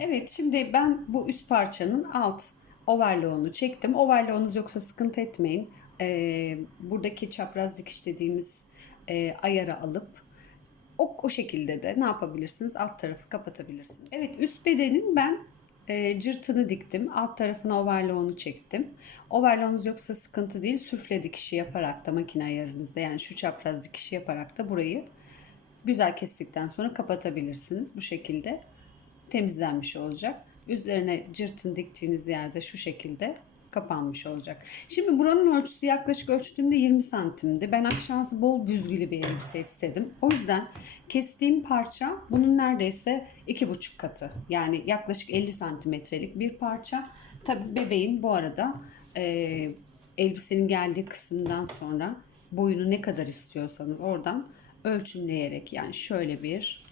Evet şimdi ben bu üst parçanın alt overlock'unu çektim. Overlock'unuz yoksa sıkıntı etmeyin. Ee, buradaki çapraz dikiş dediğimiz e, ayarı alıp o, o şekilde de ne yapabilirsiniz? Alt tarafı kapatabilirsiniz. Evet üst bedenin ben e, cırtını diktim. Alt tarafına overlock'unu çektim. Overlock'unuz yoksa sıkıntı değil. Süfle dikişi yaparak da makine ayarınızda yani şu çapraz dikişi yaparak da burayı güzel kestikten sonra kapatabilirsiniz. Bu şekilde temizlenmiş olacak. Üzerine cırtın diktiğiniz yerde şu şekilde kapanmış olacak. Şimdi buranın ölçüsü yaklaşık ölçtüğümde 20 santimdi. Ben aşağısı bol büzgülü bir elbise istedim. O yüzden kestiğim parça bunun neredeyse iki buçuk katı. Yani yaklaşık 50 santimetrelik bir parça. Tabi bebeğin bu arada e, elbisenin geldiği kısımdan sonra boyunu ne kadar istiyorsanız oradan ölçümleyerek yani şöyle bir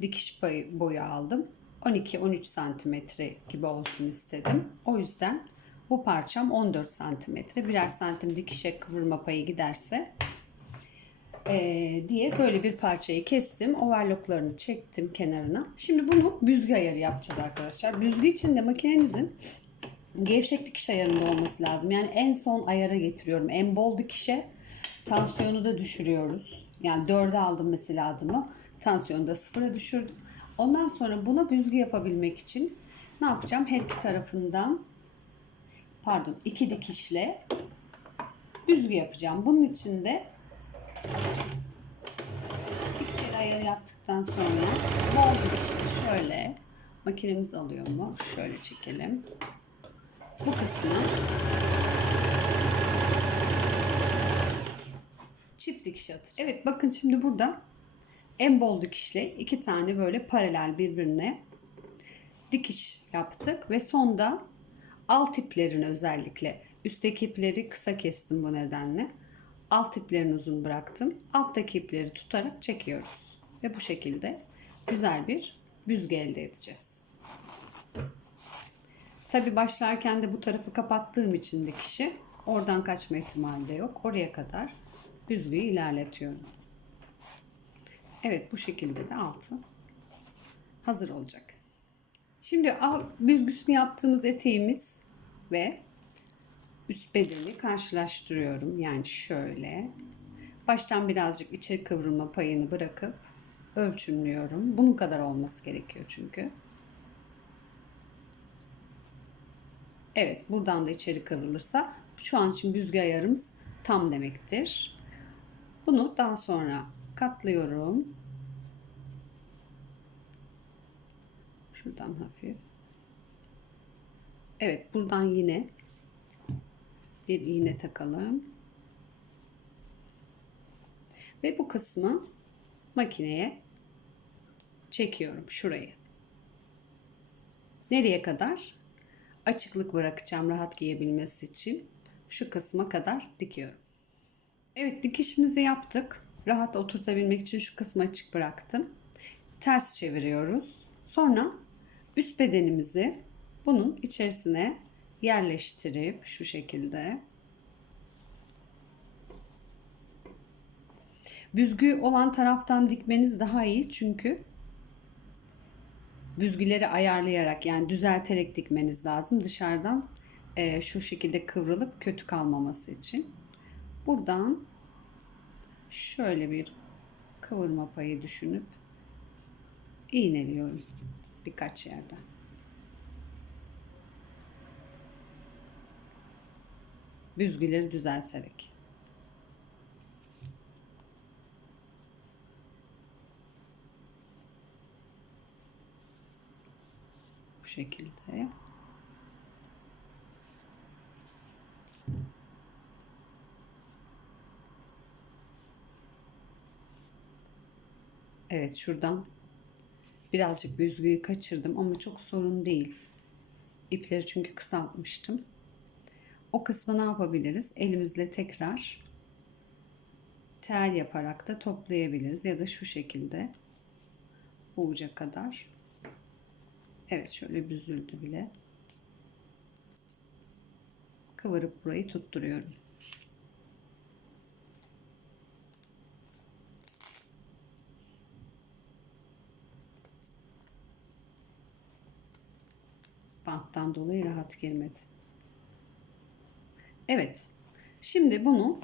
dikiş boyu aldım. 12-13 santimetre gibi olsun istedim. O yüzden bu parçam 14 santimetre. Birer santim dikişe kıvırma payı giderse eee, diye böyle bir parçayı kestim. Overlocklarını çektim kenarına. Şimdi bunu büzgü ayarı yapacağız arkadaşlar. Büzgü için de makinenizin gevşek dikiş ayarında olması lazım. Yani en son ayara getiriyorum. En bol dikişe tansiyonu da düşürüyoruz. Yani 4'e aldım mesela adımı. Tansiyonu da sıfıra düşürdüm. Ondan sonra buna büzgü yapabilmek için ne yapacağım? Her iki tarafından pardon iki dikişle büzgü yapacağım. Bunun için de iki kere ayarı yaptıktan sonra bol dikişli şöyle makinemiz alıyor mu? Şöyle çekelim. Bu kısmı çift dikiş atacağız. Evet bakın şimdi burada en bol dikişle iki tane böyle paralel birbirine dikiş yaptık ve sonda alt iplerini özellikle üstteki ipleri kısa kestim bu nedenle. Alt iplerini uzun bıraktım. Alttaki ipleri tutarak çekiyoruz. Ve bu şekilde güzel bir büzgü elde edeceğiz. Tabi başlarken de bu tarafı kapattığım için dikişi oradan kaçma ihtimali de yok. Oraya kadar büzgüyü ilerletiyorum. Evet bu şekilde de altı hazır olacak. Şimdi büzgüsünü yaptığımız eteğimiz ve üst bedeni karşılaştırıyorum. Yani şöyle. Baştan birazcık içeri kıvrılma payını bırakıp ölçümlüyorum. Bunun kadar olması gerekiyor çünkü. Evet buradan da içeri kıvrılırsa şu an için büzgü ayarımız tam demektir. Bunu daha sonra katlıyorum. Şuradan hafif. Evet buradan yine bir iğne takalım. Ve bu kısmı makineye çekiyorum şurayı. Nereye kadar? Açıklık bırakacağım rahat giyebilmesi için. Şu kısma kadar dikiyorum. Evet dikişimizi yaptık. Rahat oturtabilmek için şu kısmı açık bıraktım. Ters çeviriyoruz. Sonra üst bedenimizi bunun içerisine yerleştirip şu şekilde büzgü olan taraftan dikmeniz daha iyi çünkü büzgüleri ayarlayarak yani düzelterek dikmeniz lazım dışarıdan e, şu şekilde kıvrılıp kötü kalmaması için. Buradan şöyle bir kıvırma payı düşünüp iğneliyorum birkaç yerden. Büzgüleri düzelterek. Bu şekilde. Evet şuradan birazcık büzgüyü kaçırdım ama çok sorun değil. İpleri çünkü kısaltmıştım. O kısmı ne yapabiliriz? Elimizle tekrar tel yaparak da toplayabiliriz ya da şu şekilde bu uca kadar. Evet şöyle büzüldü bile. Kıvırıp burayı tutturuyorum. Banttan dolayı rahat girmedi. Evet. Şimdi bunu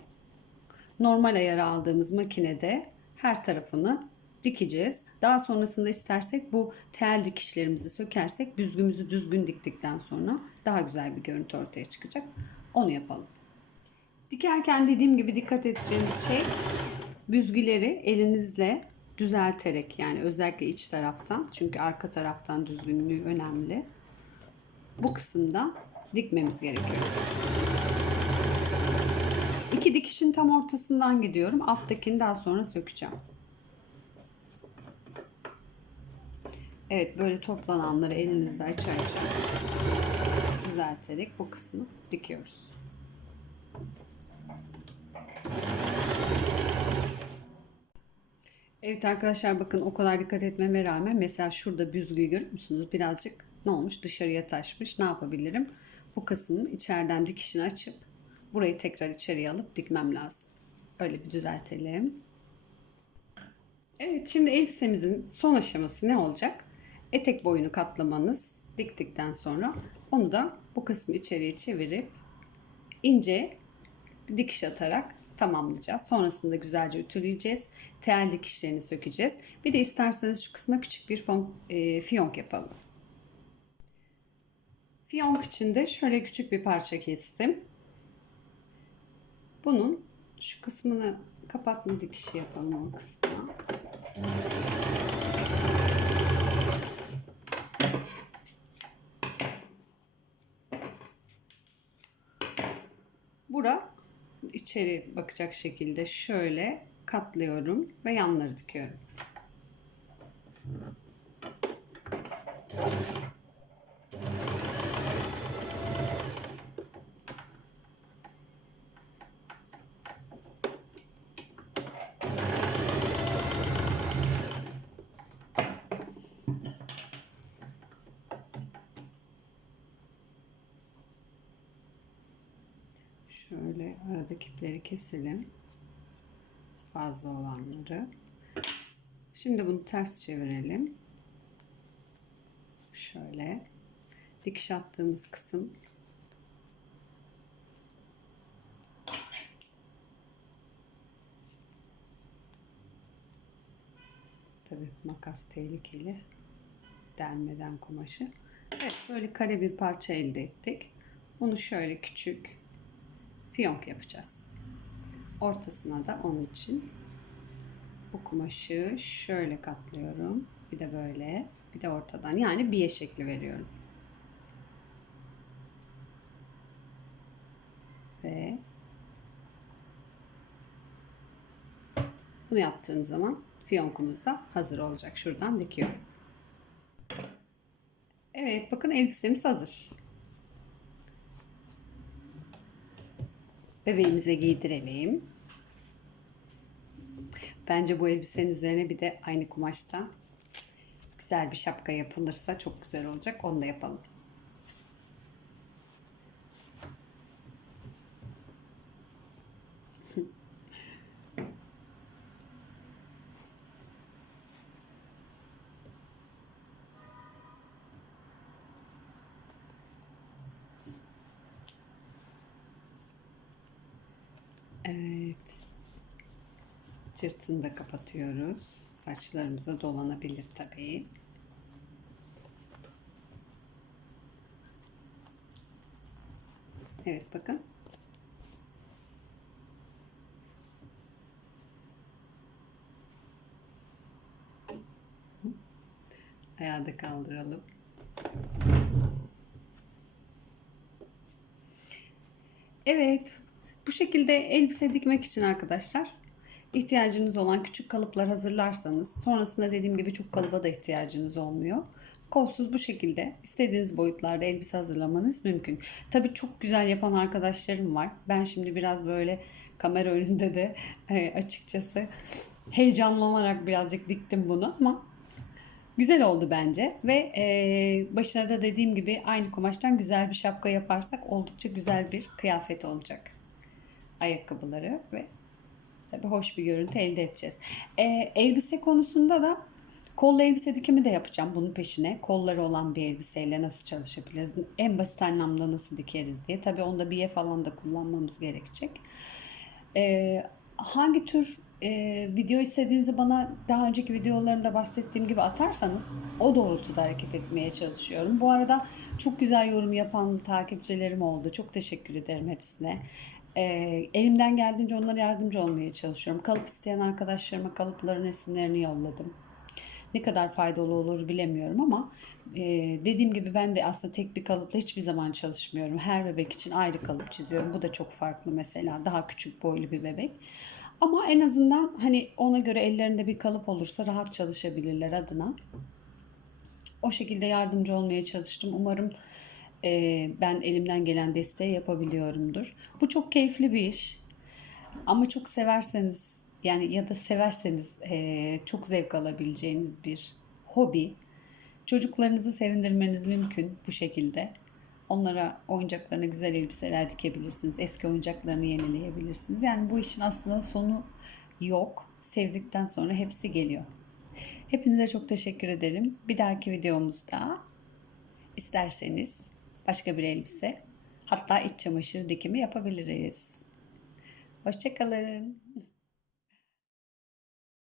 normal ayara aldığımız makinede her tarafını dikeceğiz. Daha sonrasında istersek bu tel dikişlerimizi sökersek büzgümüzü düzgün diktikten sonra daha güzel bir görüntü ortaya çıkacak. Onu yapalım. Dikerken dediğim gibi dikkat edeceğiniz şey büzgüleri elinizle düzelterek yani özellikle iç taraftan çünkü arka taraftan düzgünlüğü önemli. Bu kısımda dikmemiz gerekiyor. İki dikişin tam ortasından gidiyorum. Alttakini daha sonra sökeceğim. Evet böyle toplananları elinizde açar açar düzelterek bu kısmı dikiyoruz. Evet arkadaşlar bakın o kadar dikkat etmeme rağmen mesela şurada büzgüyü görüyor musunuz? Birazcık ne olmuş? Dışarıya taşmış. Ne yapabilirim? Bu kısmın içeriden dikişini açıp burayı tekrar içeriye alıp dikmem lazım. Öyle bir düzeltelim. Evet şimdi elbisemizin son aşaması ne olacak? Etek boyunu katlamanız diktikten sonra onu da bu kısmı içeriye çevirip ince dikiş atarak tamamlayacağız. Sonrasında güzelce ütüleyeceğiz. Tel dikişlerini sökeceğiz. Bir de isterseniz şu kısma küçük bir fon, e, fiyonk yapalım. Fiyonk için de şöyle küçük bir parça kestim. Bunun şu kısmını kapatma dikişi yapalım o kısmına. Bura içeri bakacak şekilde şöyle katlıyorum ve yanları dikiyorum. Şöyle aradaki ipleri keselim. Fazla olanları. Şimdi bunu ters çevirelim. Şöyle. Dikiş attığımız kısım Tabii makas tehlikeli. Delmeden kumaşı. Evet böyle kare bir parça elde ettik. Bunu şöyle küçük fiyonk yapacağız. Ortasına da onun için bu kumaşı şöyle katlıyorum. Bir de böyle, bir de ortadan. Yani biye şekli veriyorum. Ve bunu yaptığım zaman fiyonkumuz da hazır olacak. Şuradan dikiyorum. Evet bakın elbisemiz hazır. Bebeğimize giydirelim. Bence bu elbisenin üzerine bir de aynı kumaştan güzel bir şapka yapılırsa çok güzel olacak. Onu da yapalım. Evet. Cırtını da kapatıyoruz. Saçlarımıza dolanabilir tabii. Evet bakın. Ayağı da kaldıralım. Evet, bu şekilde elbise dikmek için arkadaşlar ihtiyacınız olan küçük kalıplar hazırlarsanız sonrasında dediğim gibi çok kalıba da ihtiyacınız olmuyor. Kolsuz bu şekilde istediğiniz boyutlarda elbise hazırlamanız mümkün. Tabi çok güzel yapan arkadaşlarım var. Ben şimdi biraz böyle kamera önünde de e, açıkçası heyecanlanarak birazcık diktim bunu ama güzel oldu bence ve e, başına da dediğim gibi aynı kumaştan güzel bir şapka yaparsak oldukça güzel bir kıyafet olacak ayakkabıları ve tabii hoş bir görüntü elde edeceğiz. E, elbise konusunda da Kollu elbise dikimi de yapacağım bunun peşine. Kolları olan bir elbiseyle nasıl çalışabiliriz? En basit anlamda nasıl dikeriz diye. Tabii onda biye falan da kullanmamız gerekecek. Ee, hangi tür e, video istediğinizi bana daha önceki videolarımda bahsettiğim gibi atarsanız o doğrultuda hareket etmeye çalışıyorum. Bu arada çok güzel yorum yapan takipçilerim oldu. Çok teşekkür ederim hepsine. Ee, elimden geldiğince onlara yardımcı olmaya çalışıyorum. Kalıp isteyen arkadaşlarıma kalıpların resimlerini yolladım. Ne kadar faydalı olur bilemiyorum ama e, dediğim gibi ben de aslında tek bir kalıpla hiçbir zaman çalışmıyorum. Her bebek için ayrı kalıp çiziyorum. Bu da çok farklı mesela. Daha küçük boylu bir bebek. Ama en azından hani ona göre ellerinde bir kalıp olursa rahat çalışabilirler adına. O şekilde yardımcı olmaya çalıştım. Umarım e, ben elimden gelen desteği yapabiliyorumdur. Bu çok keyifli bir iş. Ama çok severseniz yani ya da severseniz çok zevk alabileceğiniz bir hobi. Çocuklarınızı sevindirmeniz mümkün bu şekilde. Onlara oyuncaklarına güzel elbiseler dikebilirsiniz. Eski oyuncaklarını yenileyebilirsiniz. Yani bu işin aslında sonu yok. Sevdikten sonra hepsi geliyor. Hepinize çok teşekkür ederim. Bir dahaki videomuzda isterseniz başka bir elbise hatta iç çamaşırı dikimi yapabiliriz. Hoşçakalın.